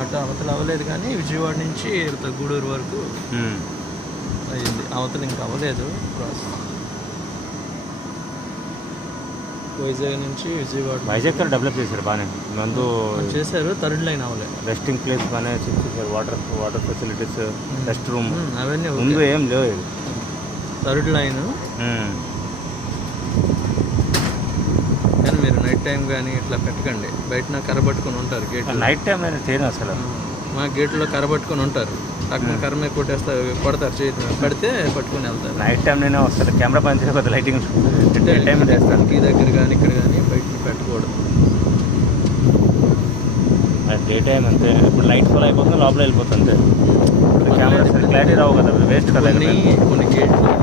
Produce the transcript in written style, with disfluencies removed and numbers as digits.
అటు అవతల అవ్వలేదు కానీ విజయవాడ నుంచి గూడూరు వరకు అయింది. అవతల ఇంకా అవ్వలేదు ప్రాసెస్. వైజాగ్ నుంచి వైజాగ్ డెవలప్ చేశారు బాగానే, ముందు చేశారు. థర్డ్ లైన్ అవ్వలేదు. రెస్టింగ్ ప్లేస్ బాగానే చేశారు, వాటర్ ఫెసిలిటీస్, రెస్ట్ రూమ్ అవన్నీ ముందు ఏం లేవు. థర్డ్ లైన్ కానీ మీరు నైట్ టైం కానీ ఇట్లా పెట్టకండి. బయట కర్రబట్టుకొని ఉంటారు గేట్. నైట్ టైం నేను చేయను అసలు. మా గేట్లో కర్రబట్టుకొని ఉంటారు, అక్కడ కర్ర కొట్టేస్తారు, కొడతారు, చేతి పడితే పట్టుకొని వెళ్తారు. నైట్ టైం నేను అసలు కెమెరా పని చేసి లైటింగ్ టైం చేస్తాను. ఈ దగ్గర కానీ ఇక్కడ కానీ బయట పెట్టకూడదు. డే టైం అంతే. ఇప్పుడు లైట్ ఫాల్ అయిపోతుంది, లోపల వెళ్ళిపోతుంది. కెమెరా క్లారిటీ రావు కదా, వేస్ట్ కదా. కొన్ని గేట్లు